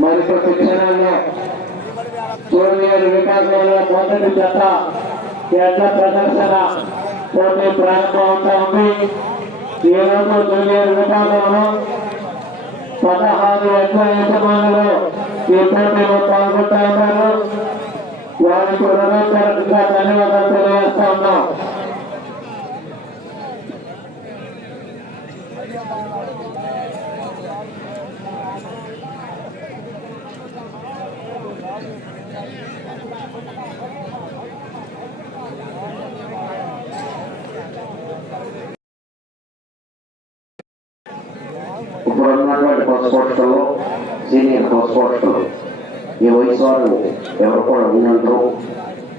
మరికొ శిక్షణలో జూనియర్ విభాగంలో మొదటి జత ఎడ్ల ప్రదర్శన పోటీ ప్రారంభమవుతా ఉంది. ఈ రోజు జూనియర్ విభాగంలో పదహారు ఎడ్ల యజమానులు ఈ పోటీలో పాల్గొంటా ఉన్నారు. వారికి హృదయపూర్వకంగా ధన్యవాదాలు తెలియజేస్తా ఉన్నాం ఇప్పుడు ఉన్నటువంటి పోస్పోర్ట్స్లో సీనియర్ ఈ వయసు వారు ఎవరు కూడా ఉన్నంటారు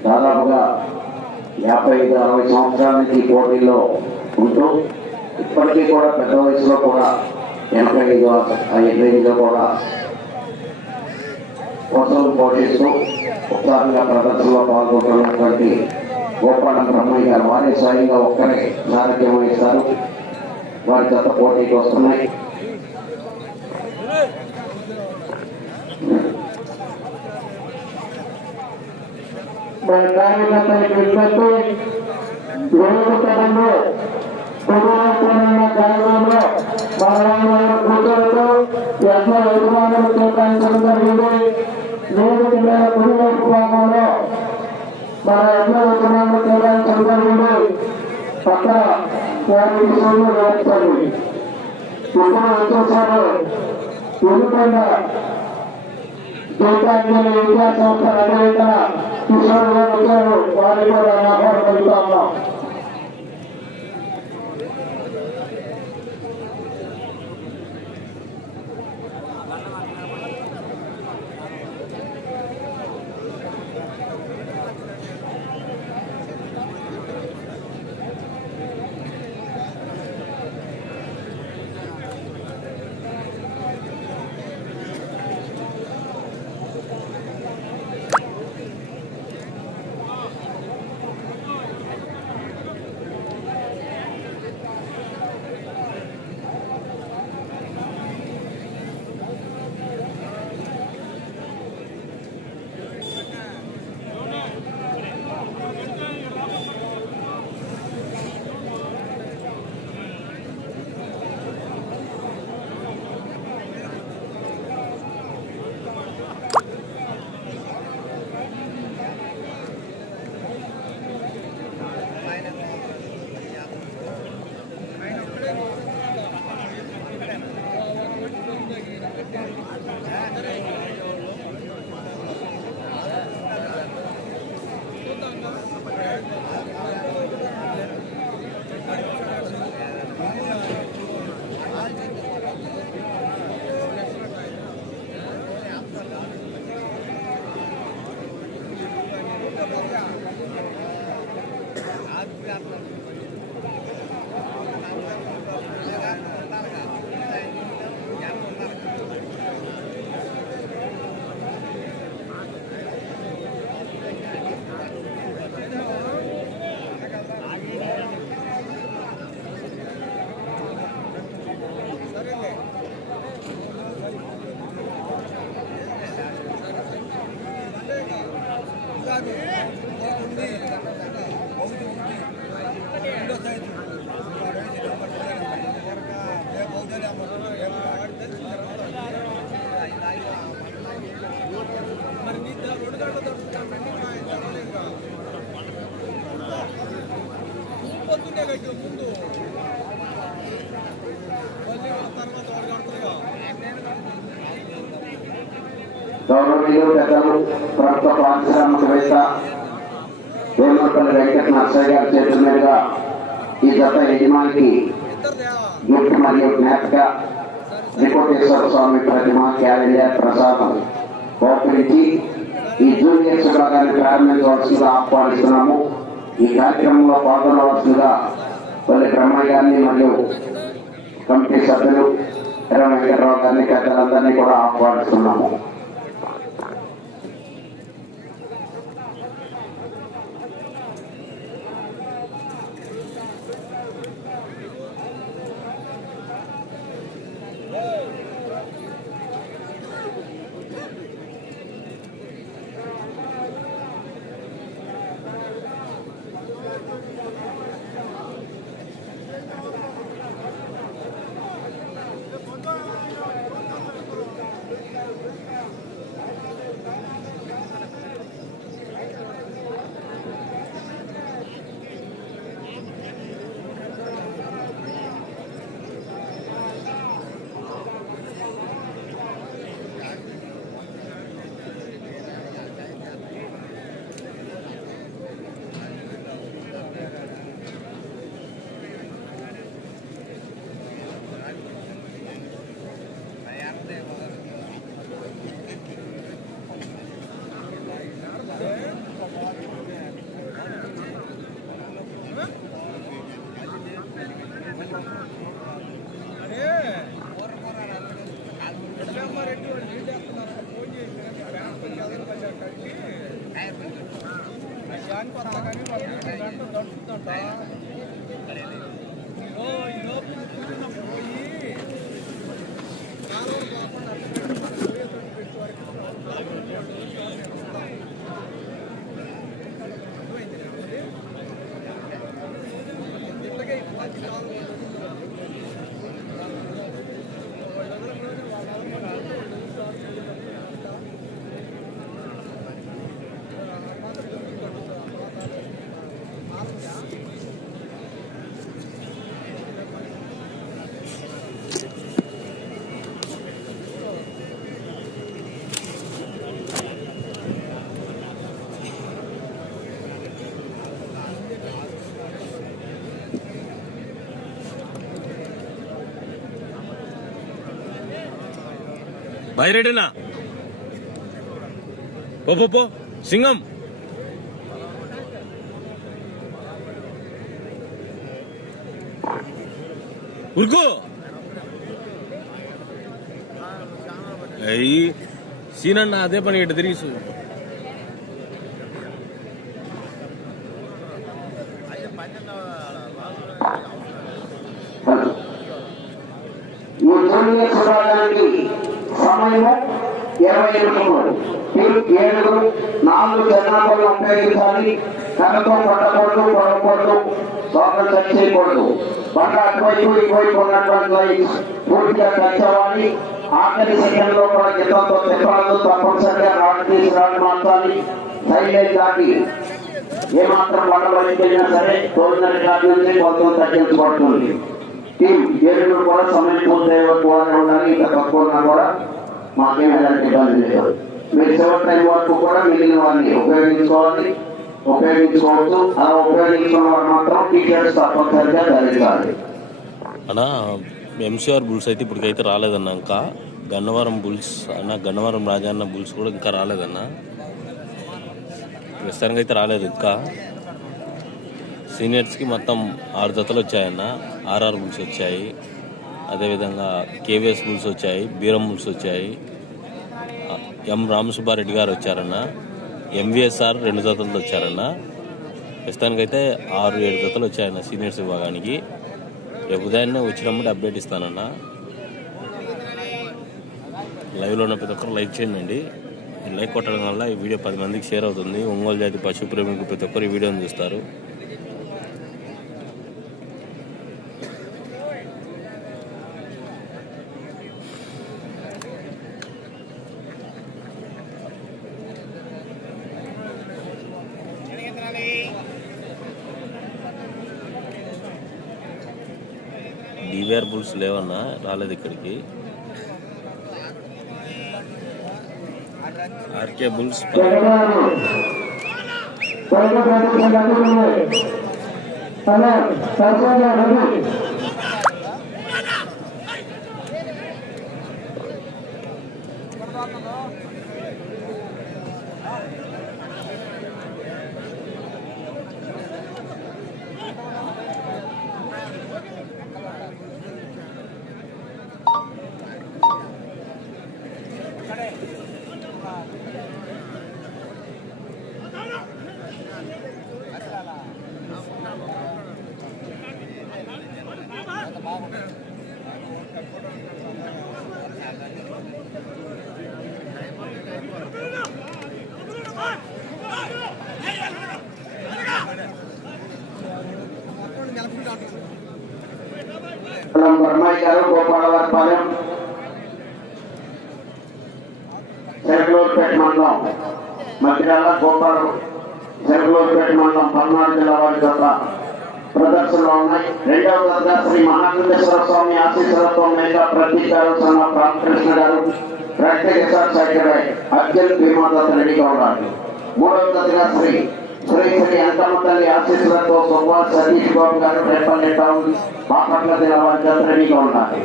దాదాపుగా యాభై ఐదు అరవై సంవత్సరాల నుంచి ఈ పోటీల్లో ఉంటూ ఇప్పటికీ కూడా పెద్ద వయసులో కూడా ఎనభై ఐదు ఎనభై ఐదులో కూడా కోసం పోటీస్తూ ఉత్సాహంగా ప్రదర్శనలో పాల్గొంటున్నటువంటి గోపాలం బ్రహ్మయ్య గారు వారే స్వయంగా ఒక్కరే సారథ్యం వహిస్తారు. వారి గత పోటీకి వస్తున్నాయి. కార్యకర్తలకు విజ్ఞప్తి గృహపడంలో పునరాత్మక కార్యక్రమంలో మరణాలు కూతురుతో ఎన్నో యజమానులు కేటాయించడం జరిగింది నేడు జిల్లాల కుడివైపు భాగంలో మన ఎన్నో యజమానులు కేటాయించడం జరిగింది పక్కన వారి వేస్తారు ఇప్పుడు వచ్చేసారు ఎందుకంటే దేశాన్ని విద్యా సంస్థ అధినేత కిషోర్ గారు వచ్చారు. వారిని కూడా ఆహ్వానం పలుకుతా ఉన్నాం గౌరవనీయులు ప్రభుత్వ పారిశ్రామికవేత్త వేమపల్లి వెంకట నర్సయ్య గారి చేతుల మీదుగా ఈ జత యజమానికి గుర్తు మరియు జ్ఞాపిక త్రికోటేశ్వర స్వామి ప్రతిమ క్యాలెండర్ ప్రసాదం కోపరించి ఈ జూనియర్ విభాగాన్ని ప్రారంభించవలసిందిగా ఆహ్వానిస్తున్నాము. ఈ కార్యక్రమంలో పాల్గొనవలసిందిగా పల్లి బ్రహ్మయ్య గారిని మరియు కమిటీ సభ్యులు ఎర్ర వెంకటరావు గారిని పెద్దలందరినీ కూడా ఆహ్వానిస్తున్నాము. బైరెడ్డినా పో పో సింగం. ఉరుకో. అయ్యి సీనన్న అదే పని ఇటు తిరిగి ఈ ఇరవై నిమిషములు టీం ఏడుగురు నాలుగు జనాభాలు ఉపయోగించాలి కనుక పట్టకూడదు పడకూడదు లోపల కట్ చేయకూడదు బండ అటువైపు ఇటువైపు ఉన్నటువంటి పూర్తిగా టచ్ అవ్వాలి ఆఖరి సెకండ్ కూడా గితంతో తిప్పలేదు తప్పనిసరిగా రాడు తీసి రాడు మార్చాలి. సైలెంట్ దాటి ఏమాత్రం వడబడిపోయినా సరే తోలిన కాడి కొంత తగ్గించబడుతుంది టీం ఏడుగురు కూడా సమయం పూర్తయ్యే ఉండాలి ఇంకా తక్కువ కూడా. మాకేం ఎలాంటి ఇబ్బంది లేదు. మీరు చివరి టైం వరకు కూడా మిగిలిన వారిని ఉపయోగించుకోవాలి. ఉపయోగించుకోవచ్చు అలా ఉపయోగించుకున్న వారు మాత్రం టీచర్స్ తప్పనిసరిగా ధరించాలి. అన్నా ఎంసీఆర్ బుల్స్ అయితే ఇప్పటికైతే రాలేదన్న ఇంకా. గన్నవరం బుల్స్ అన్న గన్నవరం రాజా అన్న బుల్స్ కూడా ఇంకా రాలేదన్న. ప్రస్తుతానికి అయితే రాలేదు ఇంకా. సీనియర్స్కి మొత్తం ఆరు జతలు వచ్చాయన్న. ఆర్ఆర్ బుల్స్ వచ్చాయి. అదేవిధంగా కేవీఎస్ బుల్స్ వచ్చాయి బీరం బుల్స్ వచ్చాయి. ఎం రామసుబ్బారెడ్డి గారు వచ్చారన్న ఎంవిఎస్ఆర్ రెండు జతలతో వచ్చారన్న. ప్రస్తుతానికైతే ఆరు ఏడు జతలు వచ్చాయన్న సీనియర్స్ విభాగానికి. రేపు ఉదయాన్నే వచ్చినప్పుడు అప్డేట్ ఇస్తానన్న. లైవ్లో ఉన్న ప్రతి ఒక్కరు లైక్ చేయండి. లైక్ కొట్టడం వల్ల ఈ వీడియో పది మందికి షేర్ అవుతుంది. ఒంగోలు జాతి పశు ప్రేమికులు ప్రతి ఒక్కరు ఈ వీడియోని చూస్తారు. డివిఆర్ బుల్స్ లేవన్నా రాలేదు ఇక్కడికి. ఆర్కే బుల్స్ సర్వ మనం బ్రహ్మయ్య గారు గోపాలవరపాలెం చెరకలూరుపేట మండలం మధ్యాహ్న గోపాల చెరకలూరుపేట మండలం పల్నాడు జిల్లా వారి జత ప్రదర్శనలో ఉన్నాయి రెండవ జతగా శ్రీ మహానందేశ్వర స్వామి ఆశీస్సులతో ప్రతీక్ గారు సన్న రామకృష్ణ గారు ప్రత్యేక సెక్రటరీ అర్జున్ భీమాదత్ రెడ్డిగా ఉన్నారు మూడవ జతగా శ్రీ ఆశీస్సులతో సతీష్ బాబు గారు టౌన్ బాపట్ల జిల్లా వారి రెడీగా ఉన్నారు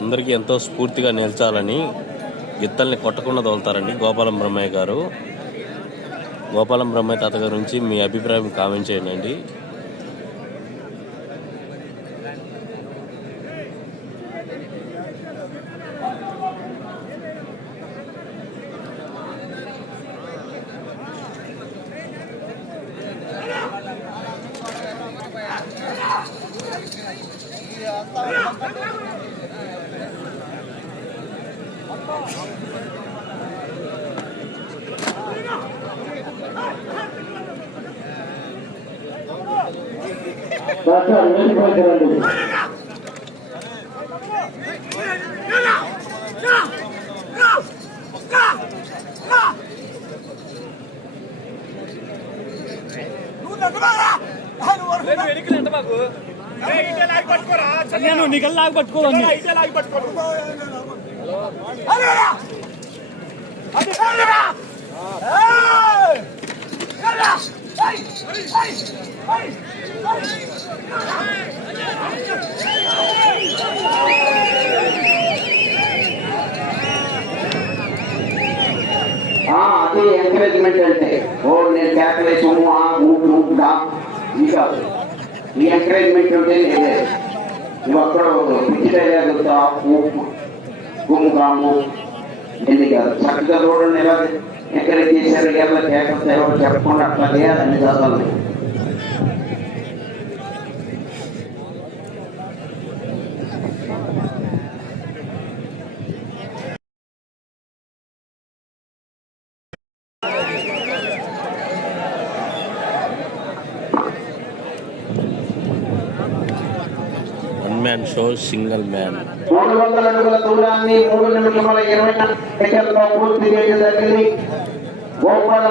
అందరికీ ఎంతో స్ఫూర్తిగా నిలిచాలని గిత్తల్ని కొట్టకుండా తోలుతారండి గోపాలం బ్రహ్మయ్య గారు. గోపాలం బ్రహ్మయ్య తాత గారి నుంచి మీ అభిప్రాయం కామెంట్ చేయండి That's not really going to నీకు లాగి పట్టుకోవాలి ఆ, అది ఎంకరేజ్మెంట్ అంటే ఓ నేను కేకలేసి ఆ ఊపు ఊపుదా ఇది కాదు ఈ ఎంకరేజ్మెంట్ ఉంటే లేదే ಮಕ್ಕಳು ಬಿಚ್ಚಿಡೆಯ ಗೊತ್ತಾ ಉಪ್ಪು ಗುಮ್ ಗಾಂಬು ಎಲ್ಲಿಗೆ ಸಕ್ಕದ ರೋಡನ್ನೆಲ್ಲ ಎಕರೆ ಕೇಸರಿಗೆಲ್ಲ ಕೇಳ್ಕೊಂತ ಹೇಳಿ ಚೆಪ್ಕೊಂಡು ಅಟ್ಲಾಗೆ ಅದನ್ನ ఐఎమ్ సో సింగిల్ మ్యాన్. మూడు వందల అడుగుల దూరాన్ని మూడు నిమిషముల ఇరవై సెకండ్లో పూర్తి చేయడం జరిగింది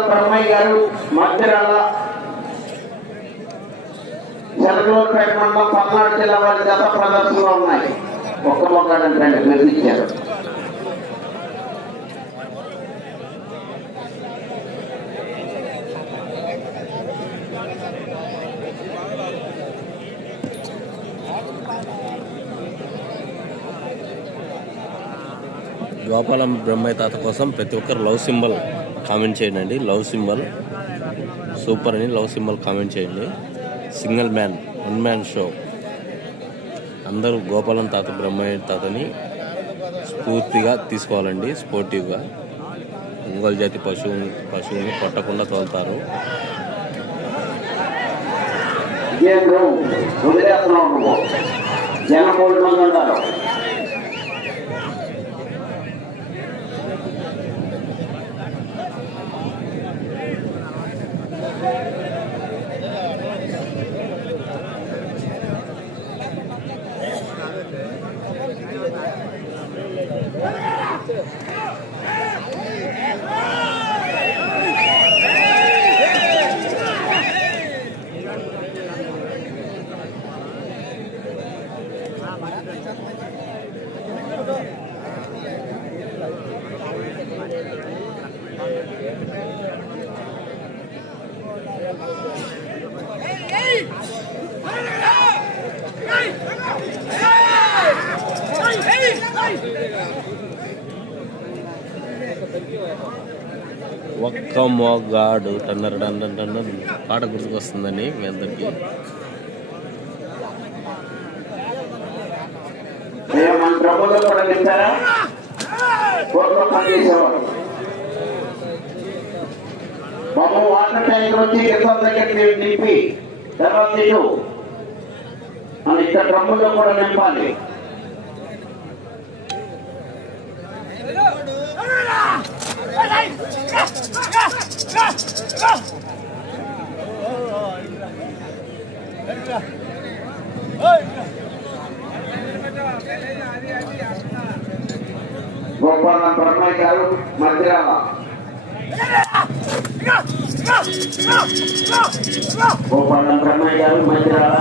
బ్రహ్మయ్య గారు మధ్యరాల. జలగలూరుపేట మండలం పల్నాడు జిల్లా వారి గత ప్రదర్శనలో ఉన్నాయి. ఒక్క మొక్కడంటే నిర్మించారు గోపాలం బ్రహ్మయ్య తాత కోసం ప్రతి ఒక్కరు లవ్ సింబల్ కామెంట్ చేయండి. లవ్ సింబల్ సూపర్ అని లవ్ సింబల్ కామెంట్ చేయండి. Single man one man show. అందరూ గోపాలం తాత బ్రహ్మయ్య తాతని స్ఫూర్తిగా తీసుకోవాలండి స్పోర్టివ్గా. ఒంగోలు జాతి పశువు పశువుని కొట్టకుండా తోలుతారు. జనం మూడు మంది ఉంటారు Gracias. గాడు టన్నర్ టన్నర్ టన్నర్ పాట గుర్తుకొస్తుందండి మీ అందరికీ వాటర్ ట్యాంక్ వచ్చి దగ్గర నింపి తర్వాత మన ఇక్కడ డ్రమ్ములో కూడా నింపాలి. గోపాల బ్రహ్మయ్య గారు మధ్యరాల గోపాల బ్రహ్మయ్య గారు మధ్యరాల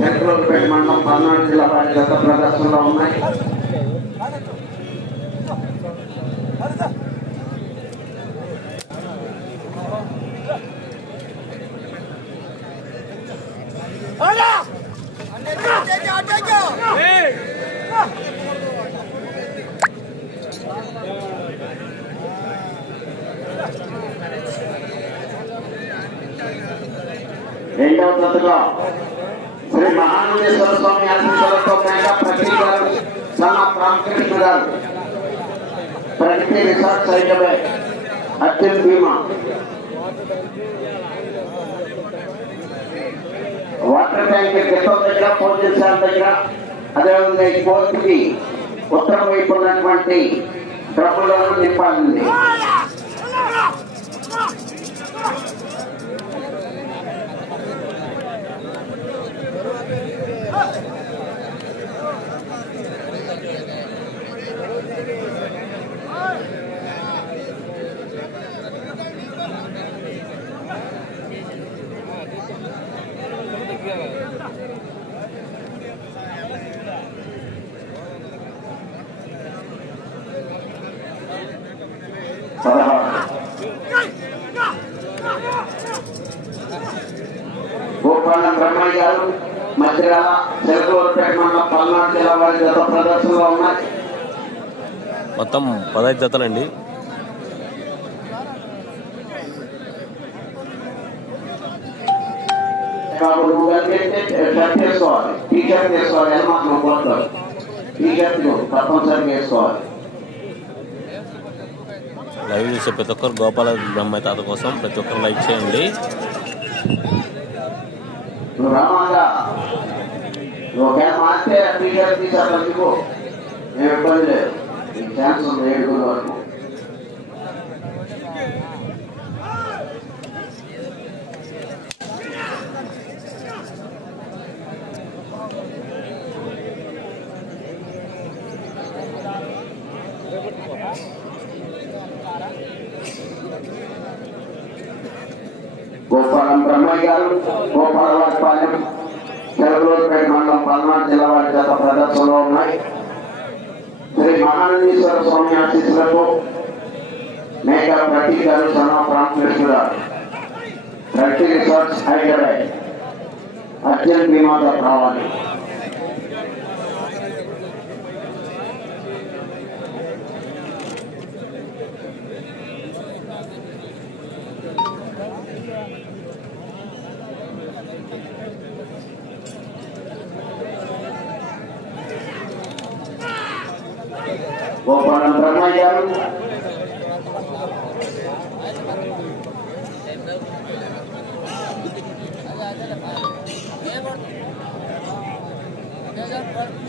చంద్రబాబుపేట మండలం పల్నాడు జిల్లా వారి గత ప్రదర్శనలో ఉన్నాయి. భోజన శాల దగ్గర అదేవిధంగా ఈ కోర్టుకి ఉత్తరం వైపు ఉన్నటువంటి ప్రభులను నింపాలండి Oh! నువ్వు తప్పనిసరిగా వేసుకోవాలి లైవ్ చూసే ప్రతి ఒక్కరు గోపాల బ్రహ్మయ్య తాత కోసం ప్రతి ఒక్కరు లైక్ చేయండి. నువ్వు నేను ఇబ్బంది లేదు. ఛాన్స్ ఉంది ఏడుగురు వరకు గోపాలం బ్రహ్మయ్య గారు గోపాలవారిపాలెం చెరగలూరుపేట మండలం పల్నాడు జిల్లా వారి గత ప్రదర్శనలో ఉన్నాయి శ్రీ మహానందీశ్వర స్వామి ఆశీస్సులతో మేక ప్రతి గారు సన్న ప్రతి రిసార్ట్స్ హైదరాబాద్. అర్జున్ బీమాతో రావాలి గోపాలం బ్రహ్మయ్య గారు. పది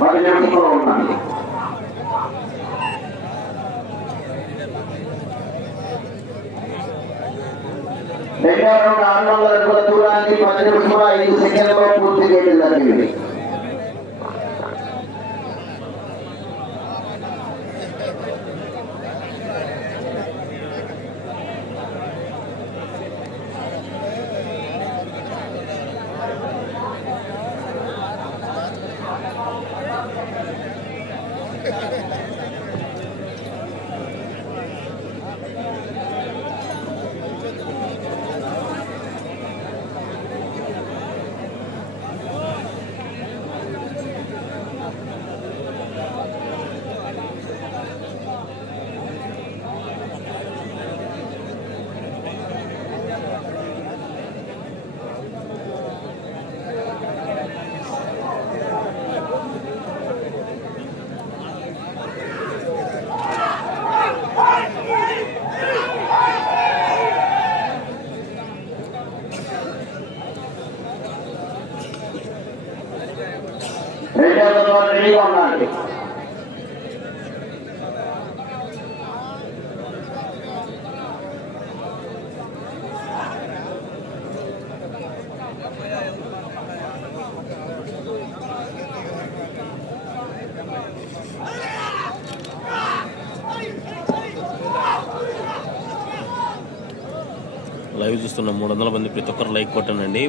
నిమిషంలో ఉన్నాను. రెండవ రౌండ్ ఆరు వందల అడుగుల దూరాన్ని పది నిమిషంలో ఐదు సెకండ్లలో పూర్తి చేయడం జరిగింది రెండవ రౌండ్ రెడీగా ఉండాలి లైవ్ చూస్తున్న మూడు వందల మంది ప్రతి ఒక్కరు లైక్ కొట్టండి.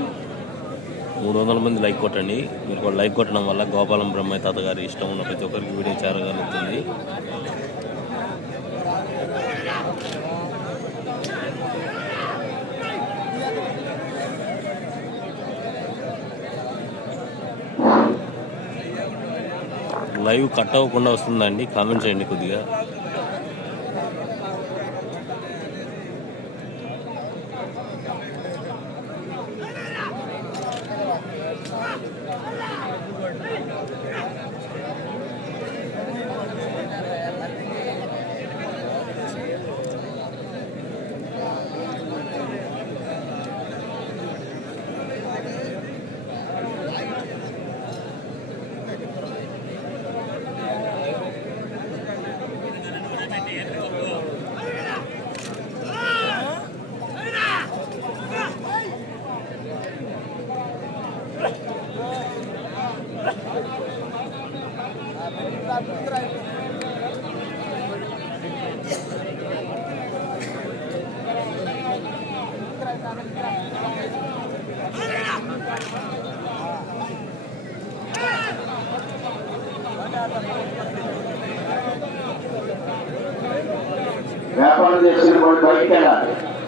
మూడు వందల మంది లైక్ కొట్టండి. మీరు కూడా లైక్ కొట్టడం వల్ల గోపాలం బ్రహ్మయ్య తాత గారి ఇష్టం ఉన్న ప్రతి ఒక్కరికి వీడియో చేరగలుగుతుంది. లైవ్ కట్ అవ్వకుండా వస్తుందండి కామెంట్ చేయండి కొద్దిగా.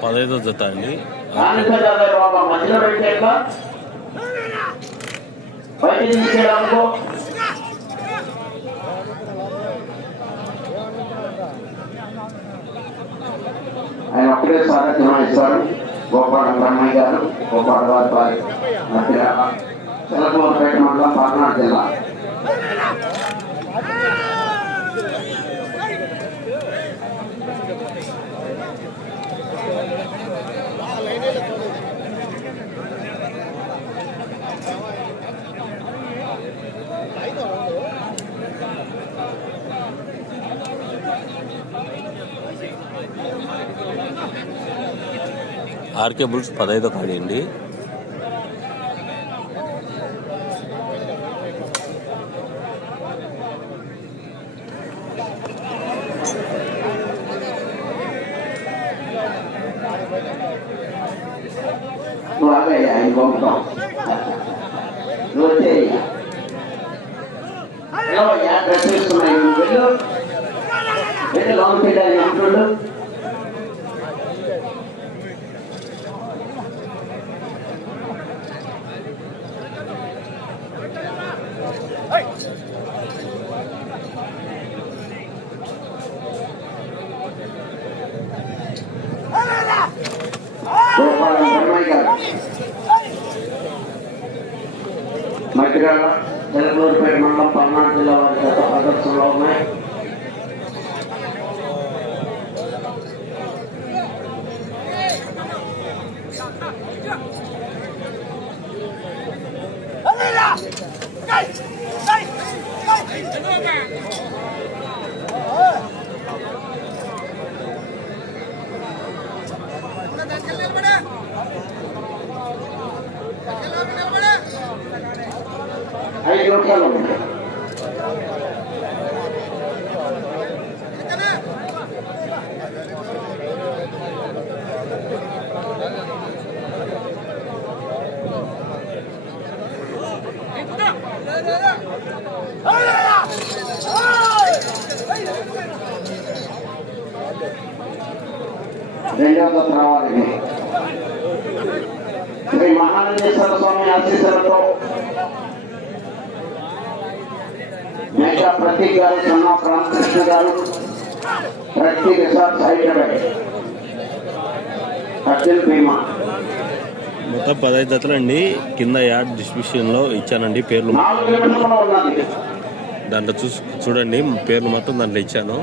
పదహైదో జత అండి మధ్యలో పెట్టేయండి స్వాగతం గోపాల బ్రహ్మయ్య గారు గోపాల వారి వారి మధ్య చిలకలూరుపేట మండలం పల్నాడు జిల్లా ఆర్కే బుల్స్ పదహైదో కాడి అండి. బ్రహ్మయ్య గారు మండలం పల్నాడు జిల్లా వారి గత ప్రదర్శనలో ఉన్నాయి దగ్గర నిలబడే దగ్గర నిలబడే ఐదు నిమిషాలు ఉన్నాయి ఎందుకనే రెండవ దశ రావాలి శ్రీ మహానందేశ్వర స్వామి ఆశీస్సులతో మేఘా ప్రతీక్ గారు సన్నా రామకృష్ణ గారు ప్రతి హైదరాబాద్. అర్జున్ భీమా. మొత్తం పదహైదు జతలు అండి. కింద యాడ్ డిస్క్రిప్షన్లో ఇచ్చానండి పేర్లు. దాంట్లో చూసి చూడండి పేర్లు మొత్తం దాంట్లో ఇచ్చాను.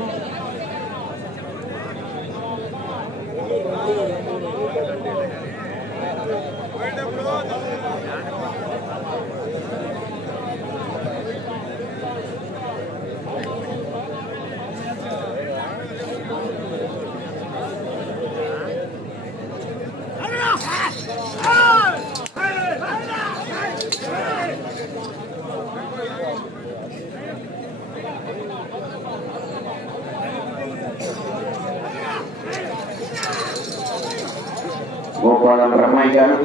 గోపాల బ్రహ్మయ్య గారు.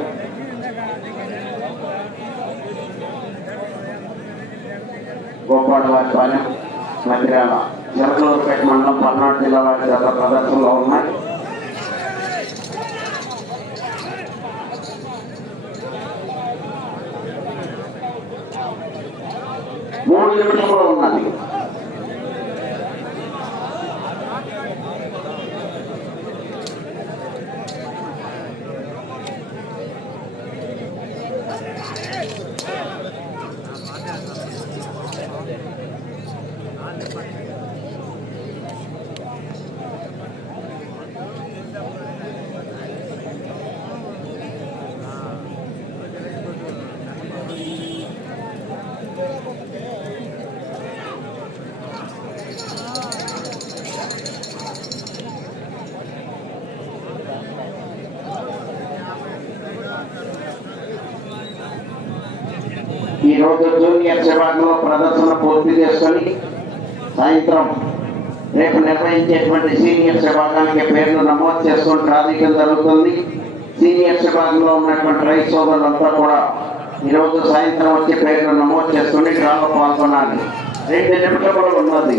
గోపాల వారిపాలెం మందిరాల జలకలూరుపేట మండలం పల్నాడు జిల్లా వారి ప్రదర్శనలో ఉన్నాయి మూడు నిమిషంలో ఉన్నది ఈ రోజు విభాగంలో ప్రదర్శన పూర్తి చేసుకొని సాయంత్రం రేపు నిర్వహించేటువంటి సీనియర్ విభాగానికి పేర్లు నమోదు చేసుకొని ప్రాధిక్యం జరుగుతుంది. సీనియర్ విభాగంలో ఉన్నటువంటి రైతు సోదరులంతా కూడా ఈరోజు సాయంత్రం వచ్చి పేర్లు నమోదు చేసుకుని డ్రాలో పాల్గొనాలి. రెండు నిమిషములు ఉన్నది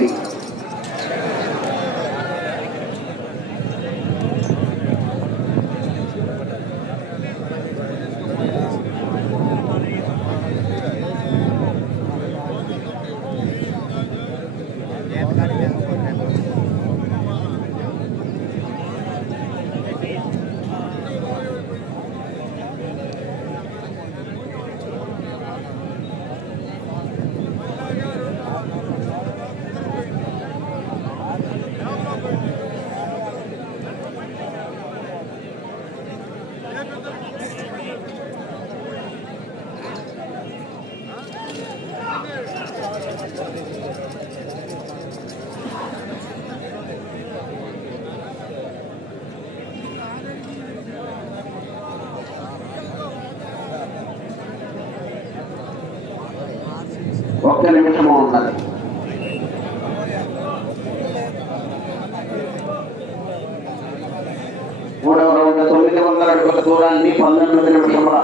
ఒక్క నిమిషము ఉన్నది మూడవ రౌండ్ తొమ్మిది వందల అడుగుల దూరాన్ని పంతొమ్మిది నిమిషముల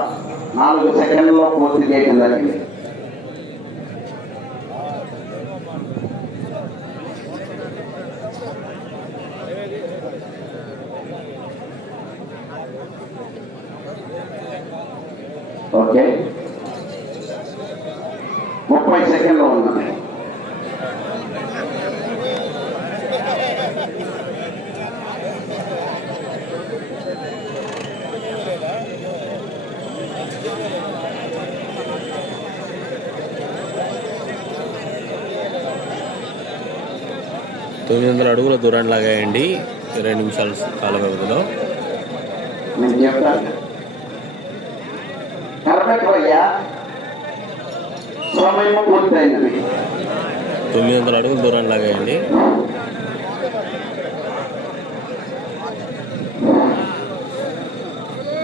నాలుగు సెకండ్లలో పూర్తి చేయడం జరిగింది ఓకే? ముప్పై సెకండ్లు ఉన్నది తొమ్మిది వందల అడుగుల దూరాన్ని లాగాయండి. ఇరవై నిమిషాల కాల వ్యవధిలో నేను చెప్తాను కరెక్ట్ అయ్యా తొమ్మిది వందల అడుగులు దూరం లాగేయండి